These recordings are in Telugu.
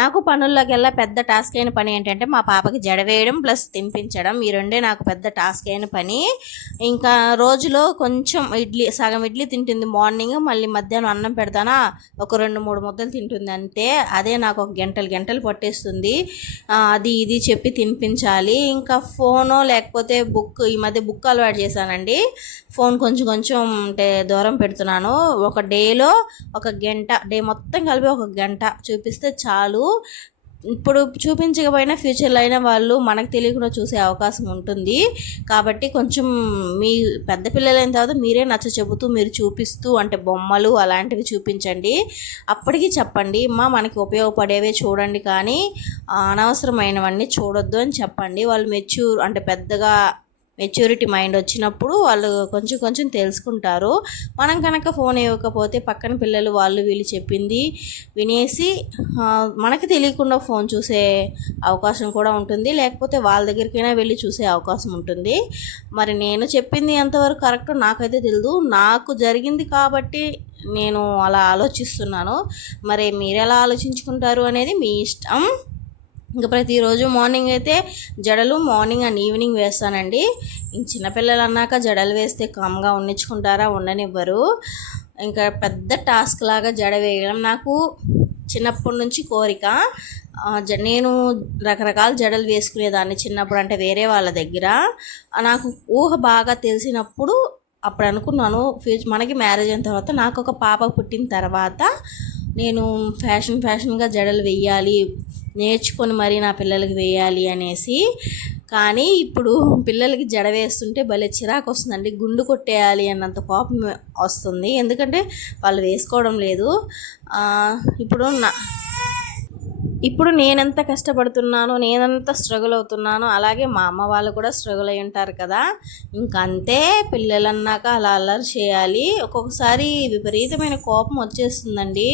నాకు పనుల్లోకెల్లా పెద్ద టాస్క్ అయిన పని ఏంటంటే మా పాపకి జడ వేయడం ప్లస్ తినిపించడం. ఈ రెండే నాకు పెద్ద టాస్క్ అయిన పని. ఇంకా రోజులో కొంచెం సగం ఇడ్లీ తింటుంది మార్నింగ్, మళ్ళీ మధ్యాహ్నం అన్నం పెడతానా ఒక 2-3 ముద్దలు తింటుంది అంతే. అదే నాకు ఒక గంటలు పట్టేస్తుంది. అది ఇది చెప్పి తినిపించాలి. ఇంకా ఫోను లేకపోతే బుక్, ఈ మధ్య బుక్ అలవాటు చేశానండి. ఫోన్ కొంచెం అంటే దూరం పెడుతున్నాను. ఒక డేలో ఒక గంట, డే మొత్తం కలిపి ఒక గంట చూపిస్తే చాలు. ఇప్పుడు చూపించకపోయినా ఫ్యూచర్లో అయినా వాళ్ళు మనకు తెలియకుండా చూసే అవకాశం ఉంటుంది. కాబట్టి కొంచెం మీ పెద్ద పిల్లలైన తర్వాత మీరే నచ్చ చెబుతూ మీరు చూపిస్తూ, అంటే బొమ్మలు అలాంటివి చూపించండి. అప్పటికి చెప్పండి, మనకి ఉపయోగపడేవే చూడండి కానీ అనవసరమైనవన్నీ చూడొద్దు అని చెప్పండి. వాళ్ళు అంటే పెద్దగా మెచ్యూరిటీ మైండ్ వచ్చినప్పుడు వాళ్ళు కొంచెం తెలుసుకుంటారు. మనం కనుక ఫోన్ ఇవ్వకపోతే పక్కన పిల్లలు వాళ్ళు వీళ్ళు చెప్పింది వినేసి మనకి తెలియకుండా ఫోన్ చూసే అవకాశం కూడా ఉంటుంది. లేకపోతే వాళ్ళ దగ్గరికైనా వెళ్ళి చూసే అవకాశం ఉంటుంది. మరి నేను చెప్పింది ఎంతవరకు కరెక్టో నాకైతే తెలియదు. నాకు జరిగింది కాబట్టి నేను అలా ఆలోచిస్తున్నాను. మరి మీరు ఎలా ఆలోచించుకుంటారు అనేది మీ ఇష్టం. ఇంకా ప్రతిరోజు మార్నింగ్ అయితే జడలు మార్నింగ్ అండ్ ఈవినింగ్ వేస్తానండి. ఇంక చిన్నపిల్లలు అన్నాక జడలు వేస్తే కామ్గా ఉండించుకుంటారా, ఉండనివ్వరు. ఇంకా పెద్ద టాస్క్ లాగా జడ వేయడం నాకు చిన్నప్పటి నుంచి కోరిక. నేను రకరకాల జడలు వేసుకునేదాన్ని చిన్నప్పుడు, అంటే వేరే వాళ్ళ దగ్గర. నాకు ఊహ బాగా తెలిసినప్పుడు అప్పుడు అనుకున్నాను, మనకి మ్యారేజ్ అయిన తర్వాత, నాకు ఒక పాప పుట్టిన తర్వాత నేను ఫ్యాషన్గా జడలు వేయాలి, నేర్చుకొని మరీ నా పిల్లలకి వేయాలి అనేసి. కానీ ఇప్పుడు పిల్లలకి జడ వేస్తుంటే భలే చిరాకు వస్తుందండి. గుండు కొట్టేయాలి అన్నంత కోపం వస్తుంది. ఎందుకంటే వాళ్ళు వేసుకోవడం లేదు. ఇప్పుడు నేనెంత కష్టపడుతున్నానో, నేనెంత స్ట్రగుల్ అవుతున్నానో, అలాగే మా అమ్మ వాళ్ళు కూడా స్ట్రగుల్ అయి ఉంటారు కదా. ఇంకంతే, పిల్లలన్నాక అలా అల్లరి చేయాలి. ఒక్కొక్కసారి విపరీతమైన కోపం వచ్చేస్తుందండి.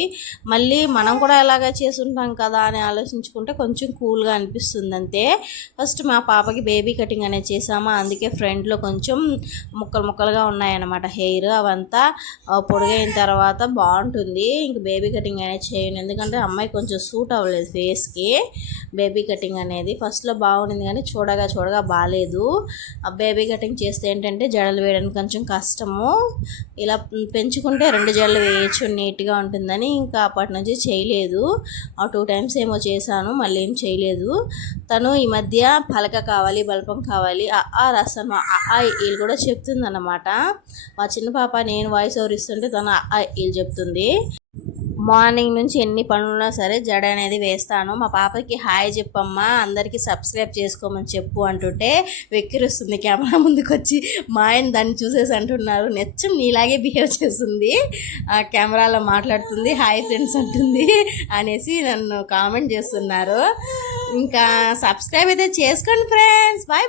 మళ్ళీ మనం కూడా ఎలాగా చేసుంటాం కదా అని ఆలోచించుకుంటే కొంచెం కూల్గా అనిపిస్తుంది అంతే. ఫస్ట్ మా పాపకి బేబీ కటింగ్ అనేది చేసామా, అందుకే ఫ్రంట్లో కొంచెం ముక్కలుగా ఉన్నాయన్నమాట హెయిర్. అవంతా పొడిగైన తర్వాత బాగుంటుంది. ఇంక బేబీ కటింగ్ అనేది చేయను, ఎందుకంటే అమ్మాయి కొంచెం సూట్ అవ్వలేదు ఫేస్కి బేబీ కటింగ్ అనేది. ఫస్ట్లో బాగుండింది కానీ చూడగా బాగాలేదు. ఆ బేబీ కటింగ్ చేస్తే ఏంటంటే జడలు వేయడానికి కొంచెం కష్టము. ఇలా పెంచుకుంటే 2 జడలు వేయచ్చు, నీట్గా ఉంటుందని ఇంకా అప్పటి నుంచి చేయలేదు. 2 టైమ్స్ ఏమో చేశాను, మళ్ళీ ఏం చేయలేదు. తను ఈ మధ్య పలక కావాలి, బల్పం కావాలి, రసం వీళ్ళు కూడా చెప్తుందన్నమాట. మా చిన్న పాప నేను వాయిస్ ఓవర్ ఇస్తుంటే తను వీళ్ళు చెప్తుంది. మార్నింగ్ నుంచి ఎన్ని పనులున్నా సరే జడ అనేది వేస్తాను. మా పాపకి హాయ్ చెప్పమ్మా, అందరికీ సబ్స్క్రైబ్ చేసుకోమని చెప్పు అంటుంటే వెక్కిరిస్తుంది కెమెరా ముందుకు వచ్చి. మా ఆయన దాన్ని చూసేసి అంటున్నారు, నెచ్చం నీలాగే బిహేవ్ చేస్తుంది, కెమెరాలో మాట్లాడుతుంది, హాయ్ ఫ్రెండ్స్ అంటుంది అనేసి నన్ను కామెంట్ చేస్తున్నారు. ఇంకా సబ్స్క్రైబ్ అయితే చేసుకోండి ఫ్రెండ్స్. బాయ్.